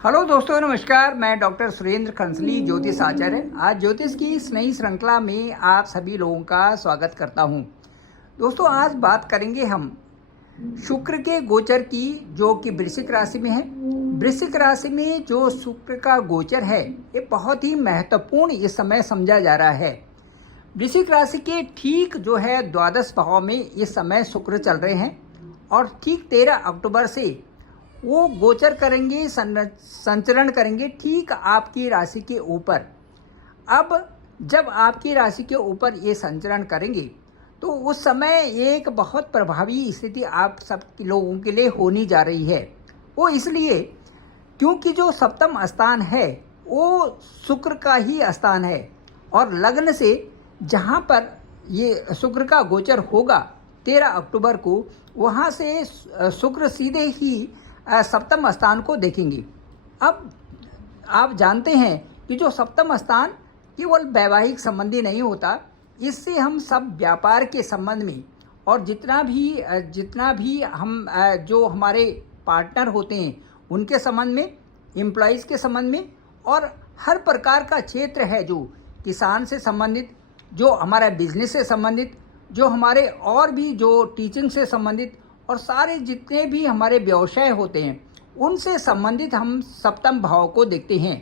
Hello दोस्तों, नमस्कार। मैं डॉक्टर सुरेंद्र खंसली, ज्योतिष आचार्य। आज ज्योतिष की इस नई श्रृंखला में आप सभी लोगों का स्वागत करता हूं। दोस्तों, आज बात करेंगे हम शुक्र के गोचर की, जो कि वृश्चिक राशि में है। वृश्चिक राशि में जो शुक्र का गोचर है, ये बहुत ही महत्वपूर्ण इस समय समझा जा रहा है। वृश्चिक राशि के ठीक जो है द्वादश भाव में इस समय शुक्र चल रहे हैं और ठीक 13 अक्टूबर से वो गोचर करेंगे, संचरण करेंगे ठीक आपकी राशि के ऊपर। अब जब आपकी राशि के ऊपर ये संचरण करेंगे तो उस समय एक बहुत प्रभावी स्थिति आप सब लोगों के लिए होनी जा रही है। वो इसलिए क्योंकि जो सप्तम स्थान है वो शुक्र का ही स्थान है और लग्न से जहाँ पर ये शुक्र का गोचर होगा 13 अक्टूबर को, वहाँ से शुक्र सीधे ही सप्तम स्थान को देखेंगे। अब आप जानते हैं कि जो सप्तम स्थान केवल वैवाहिक संबंधी नहीं होता, इससे हम सब व्यापार के संबंध में और जितना भी हम जो हमारे पार्टनर होते हैं उनके संबंध में, एम्प्लॉइज़ के संबंध में, और हर प्रकार का क्षेत्र है जो किसान से संबंधित, जो हमारा बिजनेस से संबंधित, जो हमारे और भी जो टीचिंग से संबंधित, और सारे जितने भी हमारे व्यवसाय होते हैं उनसे संबंधित हम सप्तम भाव को देखते हैं।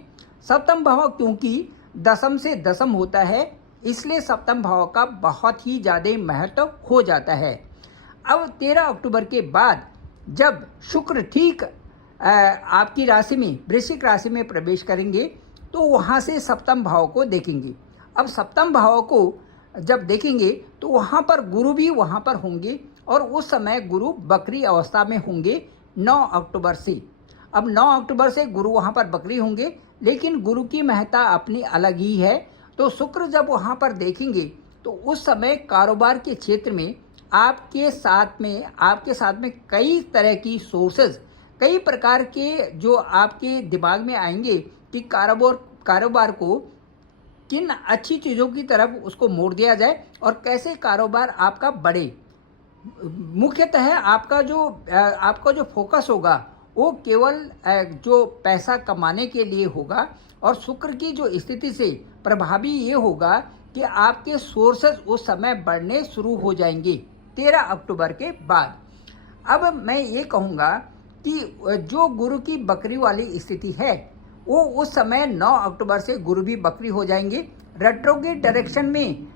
सप्तम भाव क्योंकि दशम से दशम होता है, इसलिए सप्तम भाव का बहुत ही ज़्यादा महत्व हो जाता है। अब 13 अक्टूबर के बाद जब शुक्र ठीक आपकी राशि में, वृश्चिक राशि में प्रवेश करेंगे तो वहाँ से सप्तम भाव को देखेंगे। अब सप्तम भाव को जब देखेंगे तो वहाँ पर गुरु भी वहाँ पर होंगे और उस समय गुरु बकरी अवस्था में होंगे 9 अक्टूबर से। अब 9 अक्टूबर से गुरु वहाँ पर बकरी होंगे, लेकिन गुरु की महत्ता अपनी अलग ही है। तो शुक्र जब वहाँ पर देखेंगे तो उस समय कारोबार के क्षेत्र में आपके साथ में कई तरह की सोर्सेज, कई प्रकार के जो आपके दिमाग में आएंगे कि कारोबार को किन अच्छी चीज़ों की तरफ उसको मोड़ दिया जाए और कैसे कारोबार आपका बढ़े। मुख्यतः आपका जो फोकस होगा वो केवल जो पैसा कमाने के लिए होगा, और शुक्र की जो स्थिति से प्रभावी ये होगा कि आपके सोर्सेज उस समय बढ़ने शुरू हो जाएंगे 13 अक्टूबर के बाद। अब मैं ये कहूँगा कि जो गुरु की बकरी वाली स्थिति है वो उस समय 9 अक्टूबर से गुरु भी बकरी हो जाएंगे। रेट्रोग्रेड डायरेक्शन में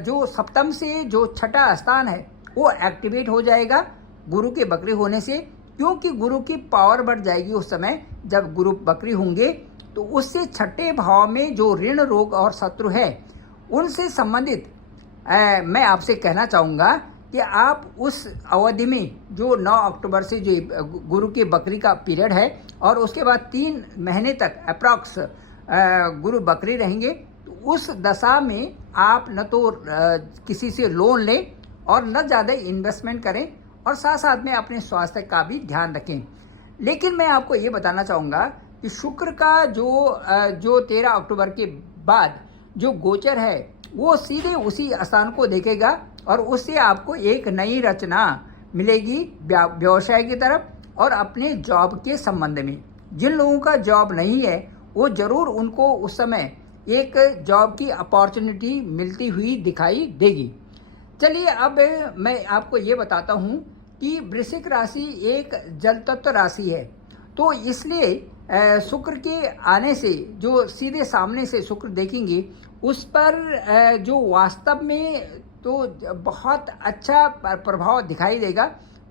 जो सप्तम से जो छठा स्थान है वो एक्टिवेट हो जाएगा गुरु के बकरी होने से, क्योंकि गुरु की पावर बढ़ जाएगी उस समय जब गुरु बकरी होंगे। तो उससे छठे भाव में जो ऋण, रोग और शत्रु है उनसे संबंधित मैं आपसे कहना चाहूँगा कि आप उस अवधि में जो 9 अक्टूबर से जो गुरु की बकरी का पीरियड है और उसके बाद 3 महीने तक अप्रॉक्स गुरु बकरी रहेंगे, तो उस दशा में आप न तो किसी से लोन लें और न ज़्यादा इन्वेस्टमेंट करें, और साथ साथ में अपने स्वास्थ्य का भी ध्यान रखें। लेकिन मैं आपको ये बताना चाहूँगा कि शुक्र का जो 13 अक्टूबर के बाद जो गोचर है वो सीधे उसी स्थान को देखेगा और उससे आपको एक नई रचना मिलेगी व्यवसाय की तरफ और अपने जॉब के संबंध में। जिन लोगों का जॉब नहीं है वो ज़रूर उनको उस समय एक जॉब की अपॉर्चुनिटी मिलती हुई दिखाई देगी। चलिए, अब मैं आपको ये बताता हूँ कि वृश्चिक राशि एक जल तत्व राशि है, तो इसलिए शुक्र के आने से जो सीधे सामने से शुक्र देखेंगे उस पर जो वास्तव में तो बहुत अच्छा प्रभाव दिखाई देगा,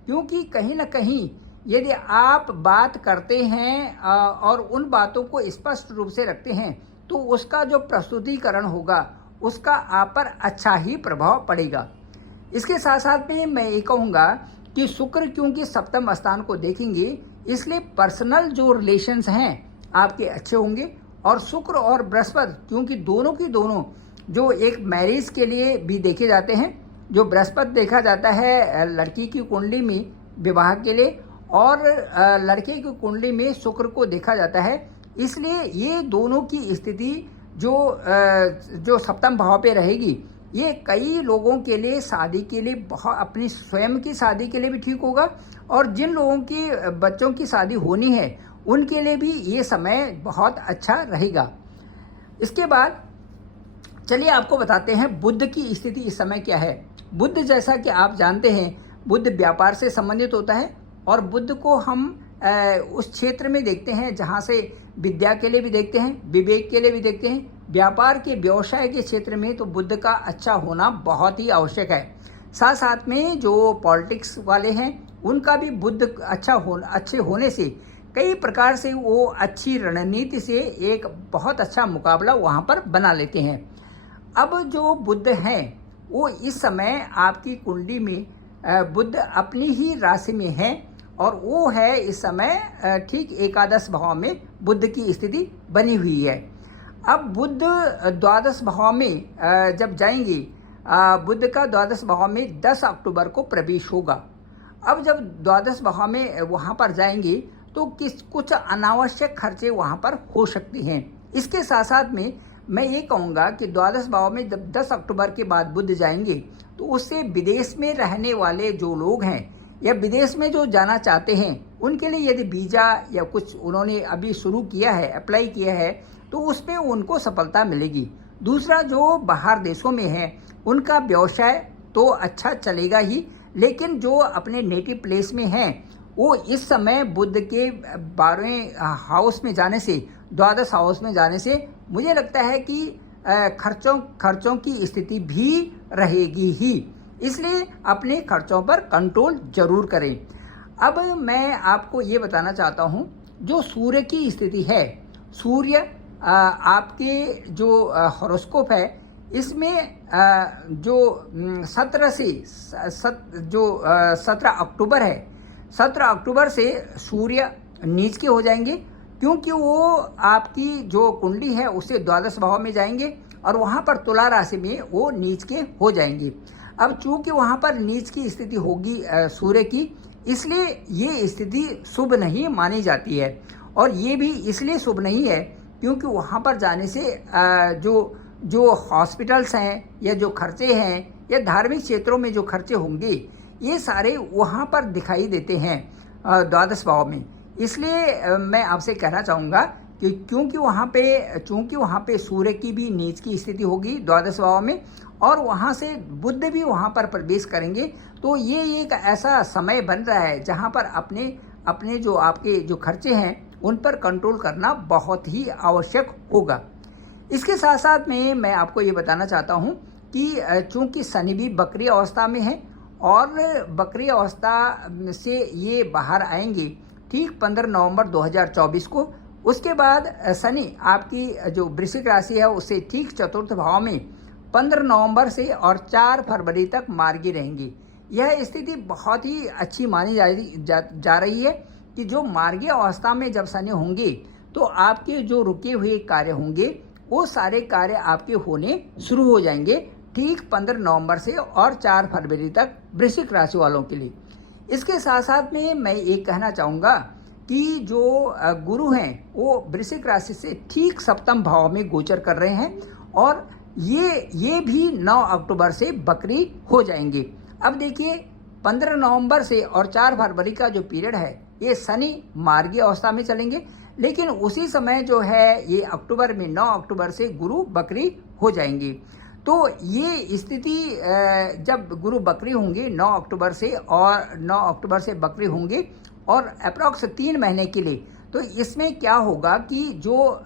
क्योंकि कहीं ना कहीं यदि आप बात करते हैं और उन बातों को स्पष्ट रूप से रखते हैं तो उसका जो प्रस्तुतिकरण होगा उसका आप पर अच्छा ही प्रभाव पड़ेगा। इसके साथ साथ में मैं ये कहूँगा कि शुक्र क्योंकि सप्तम स्थान को देखेंगे, इसलिए पर्सनल जो रिलेशंस हैं आपके अच्छे होंगे। और शुक्र और बृहस्पति क्योंकि दोनों की दोनों जो एक मैरिज के लिए भी देखे जाते हैं, जो बृहस्पति देखा जाता है लड़की की कुंडली में विवाह के लिए और लड़के की कुंडली में शुक्र को देखा जाता है, इसलिए ये दोनों की स्थिति जो सप्तम भाव पे रहेगी, ये कई लोगों के लिए शादी के लिए बहुत, अपनी स्वयं की शादी के लिए भी ठीक होगा, और जिन लोगों की बच्चों की शादी होनी है उनके लिए भी ये समय बहुत अच्छा रहेगा। इसके बाद चलिए आपको बताते हैं बुध की स्थिति इस समय क्या है। बुध, जैसा कि आप जानते हैं, बुध व्यापार से संबंधित होता है और बुध को हम उस क्षेत्र में देखते हैं जहाँ से विद्या के लिए भी देखते हैं, विवेक के लिए भी देखते हैं, व्यापार के व्यवसाय के क्षेत्र में तो बुध का अच्छा होना बहुत ही आवश्यक है। साथ साथ में जो पॉलिटिक्स वाले हैं उनका भी बुध अच्छे होने से कई प्रकार से वो अच्छी रणनीति से एक बहुत अच्छा मुकाबला वहाँ पर बना लेते हैं। अब जो बुध हैं वो इस समय आपकी कुंडली में बुध अपनी ही राशि में है और वो है इस समय ठीक एकादश भाव में बुध की स्थिति बनी हुई है। अब बुध द्वादश भाव में जब जाएंगे, बुध का द्वादश भाव में 10 अक्टूबर को प्रवेश होगा। अब जब द्वादश भाव में वहाँ पर जाएंगे तो कुछ अनावश्यक खर्चे वहाँ पर हो सकती हैं। इसके साथ साथ में मैं ये कहूँगा कि द्वादश भाव में जब 10 अक्टूबर के बाद बुध जाएंगे तो उससे विदेश में रहने वाले जो लोग हैं या विदेश में जो जाना चाहते हैं उनके लिए यदि वीज़ा या कुछ उन्होंने अभी शुरू किया है, अप्लाई किया है, तो उसमें उनको सफलता मिलेगी। दूसरा, जो बाहर देशों में है उनका व्यवसाय तो अच्छा चलेगा ही, लेकिन जो अपने नेटिव प्लेस में हैं वो इस समय बुध के 12वें हाउस में जाने से, द्वादश हाउस में जाने से मुझे लगता है कि खर्चों की स्थिति भी रहेगी ही, इसलिए अपने खर्चों पर कंट्रोल जरूर करें। अब मैं आपको ये बताना चाहता हूँ, जो सूर्य की स्थिति है, सूर्य आपके जो हॉरोस्कोप है इसमें जो 17 अक्टूबर है, 17 अक्टूबर से सूर्य नीच के हो जाएंगे, क्योंकि वो आपकी जो कुंडली है उससे द्वादश भाव में जाएंगे और वहाँ पर तुला राशि में वो नीच के हो जाएंगे। अब चूंकि वहाँ पर नीच की स्थिति होगी सूर्य की, इसलिए ये स्थिति शुभ नहीं मानी जाती है। और ये भी इसलिए शुभ नहीं है क्योंकि वहाँ पर जाने से जो हॉस्पिटल्स हैं या जो खर्चे हैं या धार्मिक क्षेत्रों में जो खर्चे होंगे ये सारे वहाँ पर दिखाई देते हैं द्वादश भाव में। इसलिए मैं आपसे कहना चाहूँगा कि चूँकि वहाँ पे सूर्य की भी नीच की स्थिति होगी द्वादश भाव में और वहाँ से बुध भी वहाँ पर प्रवेश करेंगे, तो ये एक ऐसा समय बन रहा है जहाँ पर अपने जो आपके जो खर्चे हैं उन पर कंट्रोल करना बहुत ही आवश्यक होगा। इसके साथ साथ में मैं आपको ये बताना चाहता हूँ कि चूँकि शनि भी बकरी अवस्था में है और बकरी अवस्था से ये बाहर आएंगे ठीक 15 नवंबर 2024 को। उसके बाद शनि आपकी जो वृश्चिक राशि है उससे ठीक चतुर्थ भाव में 15 नवंबर से और 4 फरवरी तक मार्गी रहेंगी। यह स्थिति बहुत ही अच्छी मानी जा रही है कि जो मार्गी अवस्था में जब शनि होंगे तो आपके जो रुके हुए कार्य होंगे वो सारे कार्य आपके होने शुरू हो जाएंगे ठीक 15 नवंबर से और 4 फरवरी तक वृश्चिक राशि वालों के लिए। इसके साथ साथ में मैं ये कहना चाहूँगा कि जो गुरु हैं वो वृश्चिक राशि से ठीक सप्तम भाव में गोचर कर रहे हैं और ये भी 9 अक्टूबर से बकरी हो जाएंगे। अब देखिए 15 नवंबर से और 4 फरवरी का जो पीरियड है ये शनि मार्गी अवस्था में चलेंगे, लेकिन उसी समय जो है ये अक्टूबर में 9 अक्टूबर से गुरु बकरी हो जाएंगे। तो ये स्थिति जब गुरु बकरी होंगे 9 अक्टूबर से और 9 अक्टूबर से बकरी होंगे और अप्रॉक्स 3 महीने के लिए, तो इसमें क्या होगा कि जो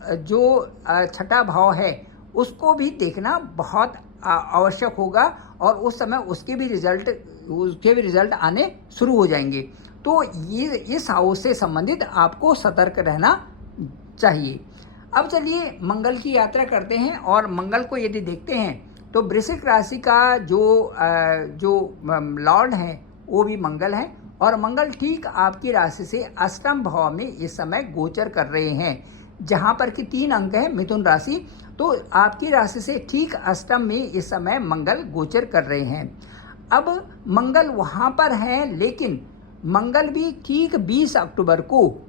छठा भाव है उसको भी देखना बहुत आवश्यक होगा और उस समय उसके भी रिजल्ट आने शुरू हो जाएंगे। तो ये इस हाउस से संबंधित आपको सतर्क रहना चाहिए। अब चलिए मंगल की यात्रा करते हैं और मंगल को यदि देखते हैं तो वृश्चिक राशि का जो लॉर्ड है वो भी मंगल है और मंगल ठीक आपकी राशि से अष्टम भाव में इस समय गोचर कर रहे हैं, जहां पर कि 3 अंक है मिथुन राशि। तो आपकी राशि से ठीक अष्टम में इस समय मंगल गोचर कर रहे हैं। अब मंगल वहां पर है, लेकिन मंगल भी ठीक 20 अक्टूबर को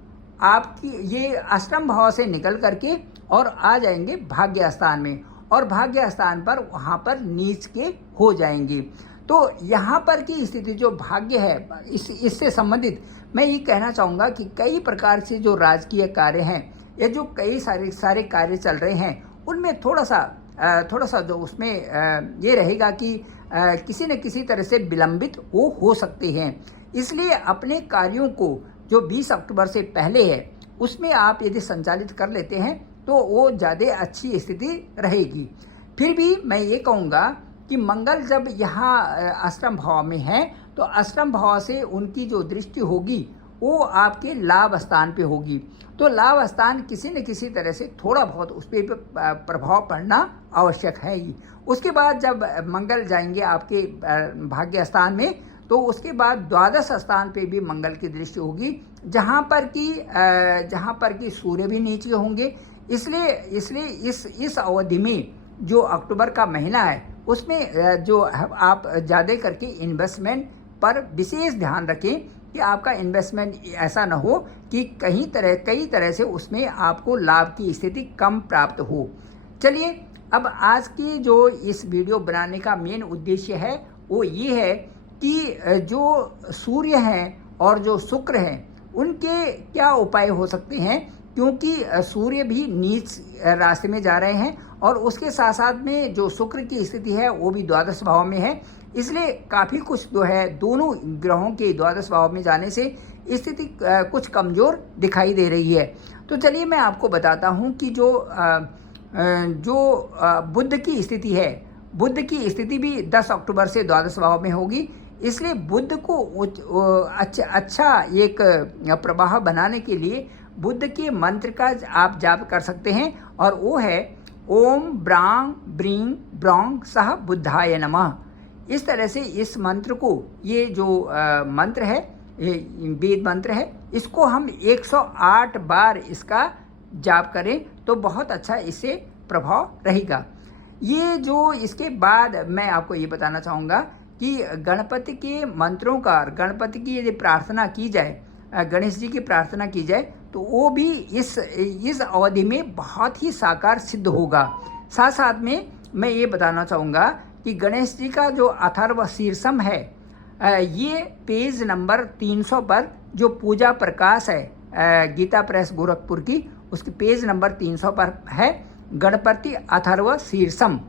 आपकी ये अष्टम भाव से निकल करके और आ जाएंगे भाग्य स्थान में और भाग्य स्थान पर वहाँ पर नीच के हो जाएंगे। तो यहाँ पर की स्थिति जो भाग्य है इससे संबंधित मैं ये कहना चाहूँगा कि कई प्रकार से जो राजकीय कार्य हैं या जो कई सारे कार्य चल रहे हैं, उनमें थोड़ा सा जो उसमें ये रहेगा कि किसी न किसी तरह से विलंबित वो हो सकते हैं। इसलिए अपने कार्यों को जो 20 अक्टूबर से पहले है उसमें आप यदि संचालित कर लेते हैं तो वो ज़्यादा अच्छी स्थिति रहेगी। फिर भी मैं ये कहूँगा कि मंगल जब यहाँ अष्टम भाव में है तो अष्टम भाव से उनकी जो दृष्टि होगी वो आपके लाभ स्थान पे होगी। तो लाभ स्थान किसी न किसी तरह से थोड़ा बहुत उस पर प्रभाव पड़ना आवश्यक है ही। उसके बाद जब मंगल जाएंगे आपके भाग्य स्थान में तो उसके बाद द्वादश स्थान पे भी मंगल की दृष्टि होगी, जहाँ पर कि सूर्य भी नीचे होंगे। इसलिए इस अवधि में जो अक्टूबर का महीना है उसमें जो आप ज़्यादा करके इन्वेस्टमेंट पर विशेष ध्यान रखें कि आपका इन्वेस्टमेंट ऐसा ना हो कि कई तरह से उसमें आपको लाभ की स्थिति कम प्राप्त हो। चलिए, अब आज की जो इस वीडियो बनाने का मेन उद्देश्य है वो ये है कि जो सूर्य हैं और जो शुक्र हैं उनके क्या उपाय हो सकते हैं, क्योंकि सूर्य भी नीच रास्ते में जा रहे हैं और उसके साथ साथ में जो शुक्र की स्थिति है वो भी द्वादश भाव में है। इसलिए काफ़ी कुछ जो है दोनों ग्रहों के द्वादश भाव में जाने से स्थिति कुछ कमज़ोर दिखाई दे रही है। तो चलिए मैं आपको बताता हूँ कि जो बुध की स्थिति है, बुध की स्थिति भी 10 अक्टूबर से द्वादश भाव में होगी। इसलिए बुध को अच्छा एक प्रवाह बनाने के लिए बुध के मंत्र का आप जाप कर सकते हैं और वो है ओम ब्रांग ब्रींग ब्रॉन्ग सह बुद्धाय नमः। इस तरह से इस मंत्र को, ये जो मंत्र है, वेद मंत्र है, इसको हम 108 बार इसका जाप करें तो बहुत अच्छा इससे प्रभाव रहेगा। ये जो इसके बाद मैं आपको ये बताना चाहूँगा कि गणपति के मंत्रों का, गणपति की यदि प्रार्थना की जाए, गणेश जी की प्रार्थना की जाए तो वो भी इस अवधि में बहुत ही साकार सिद्ध होगा। साथ साथ में मैं ये बताना चाहूँगा कि गणेश जी का जो अथर्व शीर्षम है, ये पेज नंबर 300 पर जो पूजा प्रकाश है गीता प्रेस गोरखपुर की, उसकी पेज नंबर 300 पर है गणपति अथर्व शीर्षम।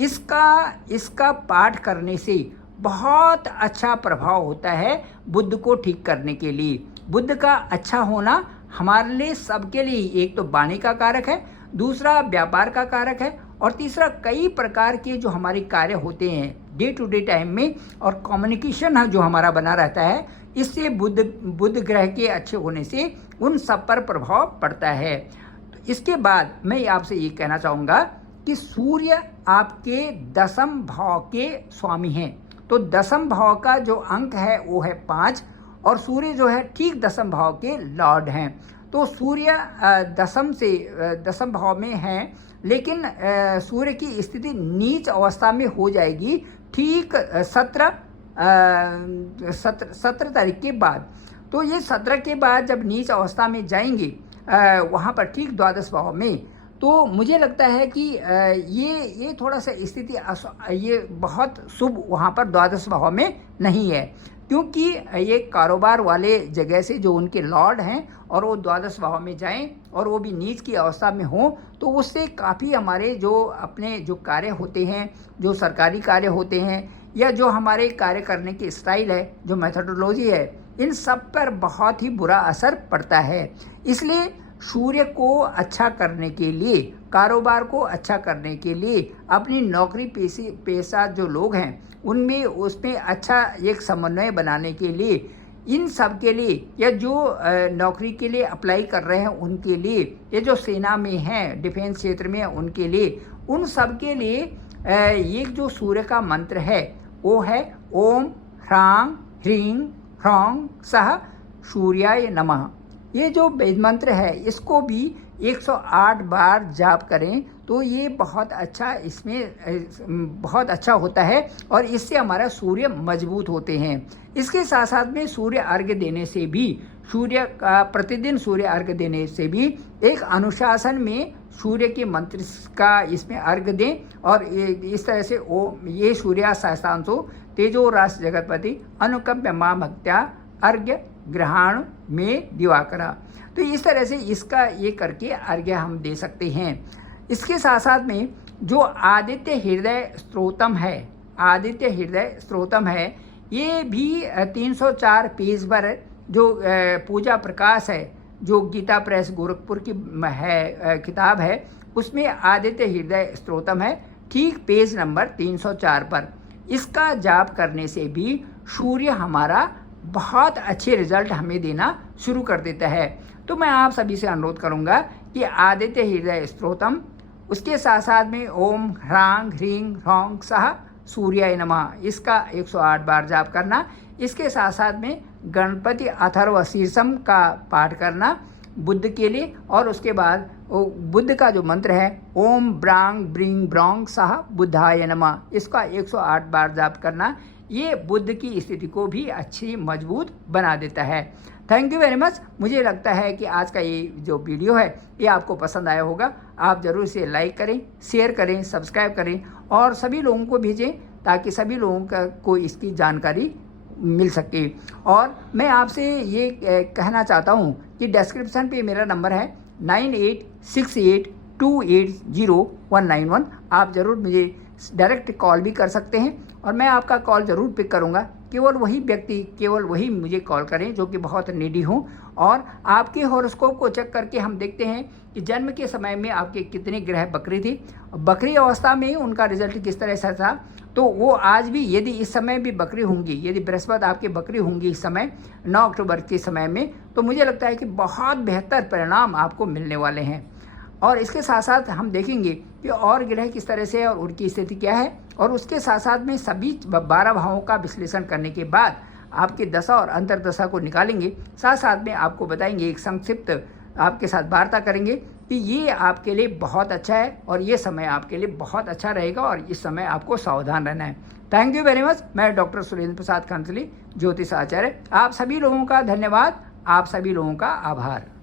इसका पाठ करने से बहुत अच्छा प्रभाव होता है बुध को ठीक करने के लिए। बुध का अच्छा होना हमारे लिए, सबके लिए, एक तो वाणी का कारक है, दूसरा व्यापार का कारक है और तीसरा कई प्रकार के जो हमारे कार्य होते हैं डे टू डे टाइम में और कम्युनिकेशन जो हमारा बना रहता है, इससे बुध ग्रह के अच्छे होने से उन सब पर प्रभाव पड़ता है। तो इसके बाद मैं आपसे ये कहना चाहूँगा कि सूर्य आपके 10वें भाव के स्वामी हैं। तो 10वें भाव का जो अंक है वो है 5 और सूर्य जो है ठीक 10वें भाव के लॉर्ड हैं। तो सूर्य 10वें भाव में हैं, लेकिन सूर्य की स्थिति नीच अवस्था में हो जाएगी ठीक 17 तारीख के बाद। तो ये 17 के बाद जब नीच अवस्था में जाएंगे वहाँ पर ठीक द्वादश भाव में, तो मुझे लगता है कि ये थोड़ा सा स्थिति ये बहुत शुभ वहाँ पर द्वादश भाव में नहीं है, क्योंकि ये कारोबार वाले जगह से जो उनके लॉर्ड हैं और वो द्वादश भाव में जाएं और वो भी नीच की अवस्था में हों, तो उससे काफ़ी हमारे जो अपने जो कार्य होते हैं, जो सरकारी कार्य होते हैं या जो हमारे कार्य करने की स्टाइल है, जो मेथडोलॉजी है, इन सब पर बहुत ही बुरा असर पड़ता है। इसलिए सूर्य को अच्छा करने के लिए, कारोबार को अच्छा करने के लिए, अपनी नौकरी पेशा जो लोग हैं उनमें उसमें अच्छा एक समन्वय बनाने के लिए, इन सब के लिए, या जो नौकरी के लिए अप्लाई कर रहे हैं उनके लिए, ये जो सेना में हैं, डिफेंस क्षेत्र में उनके लिए, उन सब के लिए ये जो सूर्य का मंत्र है वो है ओम ह्रांग ह्रीं ह्रौं सह सूर्याय नमः। ये जो वेद मंत्र है इसको भी 108 बार जाप करें तो ये बहुत अच्छा, इसमें बहुत अच्छा होता है और इससे हमारा सूर्य मजबूत होते हैं। इसके साथ साथ में सूर्य अर्घ्य देने से भी, प्रतिदिन सूर्य अर्घ्य देने से भी एक अनुशासन में सूर्य के मंत्र का इसमें अर्घ्य दें और इस तरह से ये सूर्या सहस्त्रांशो तेजो राष्ट्र जगतपति अनुकंप्य मां भक्त्या अर्घ्य ग्रहाण में दिवाकरा। तो इस तरह से इसका ये करके अर्घ्य हम दे सकते हैं। इसके साथ साथ में जो आदित्य हृदय स्तोत्रम है, आदित्य हृदय स्तोत्रम है, ये भी 304 पेज पर जो पूजा प्रकाश है, जो गीता प्रेस गोरखपुर की है किताब है, उसमें आदित्य हृदय स्तोत्रम है, ठीक पेज नंबर 304 पर। इसका जाप करने से भी सूर्य हमारा बहुत अच्छे रिजल्ट हमें देना शुरू कर देता है। तो मैं आप सभी से अनुरोध करूंगा कि आदित्य हृदय स्तोत्रम, उसके साथ साथ में ओम ह्रांग ह्रीं ह्रौं सः सूर्याय नमः, इसका 108 बार जाप करना। इसके साथ साथ में गणपति अथर्व शीर्षम का पाठ करना बुद्ध के लिए, और उसके बाद बुद्ध का जो मंत्र है ओम ब्रांग ब्रिंग ब्रौंग सह बुद्धाय नमः, इसका 108 बार जाप करना। ये बुद्ध की स्थिति को भी अच्छी मजबूत बना देता है। Thank you very much. मुझे लगता है कि आज का ये जो वीडियो है ये आपको पसंद आया होगा। आप ज़रूर इसे लाइक करें, शेयर करें, सब्सक्राइब करें और सभी लोगों को भेजें ताकि सभी लोगों को इसकी जानकारी मिल सके। और मैं आपसे ये कहना चाहता हूँ कि डिस्क्रिप्शन पे मेरा नंबर है 9868280191। आप ज़रूर मुझे डायरेक्ट कॉल भी कर सकते हैं और मैं आपका कॉल ज़रूर पिक करूँगा। केवल वही व्यक्ति, केवल वही मुझे कॉल करें जो कि बहुत नीडी हों। और आपके हॉरोस्कोप को चेक करके हम देखते हैं कि जन्म के समय में आपके कितने ग्रह बकरी थी, बकरी अवस्था में उनका रिजल्ट किस तरह से था। तो वो आज भी यदि इस समय भी बकरी होंगी, यदि बृहस्पति आपकी बकरी होंगी इस समय 9 अक्टूबर के समय में, तो मुझे लगता है कि बहुत बेहतर परिणाम आपको मिलने वाले हैं। और इसके साथ साथ हम देखेंगे कि और ग्रह किस तरह से और उनकी स्थिति क्या है, और उसके साथ साथ में सभी 12 भावों का विश्लेषण करने के बाद आपके दशा और अंतर्दशा को निकालेंगे। साथ साथ में आपको बताएंगे, एक संक्षिप्त आपके साथ वार्ता करेंगे कि ये आपके लिए बहुत अच्छा है और ये समय आपके लिए बहुत अच्छा रहेगा और इस समय आपको सावधान रहना है। Thank you very much. मैं डॉक्टर सुरेंद्र प्रसाद खंसली, ज्योतिष आचार्य। आप सभी लोगों का धन्यवाद, आप सभी लोगों का आभार।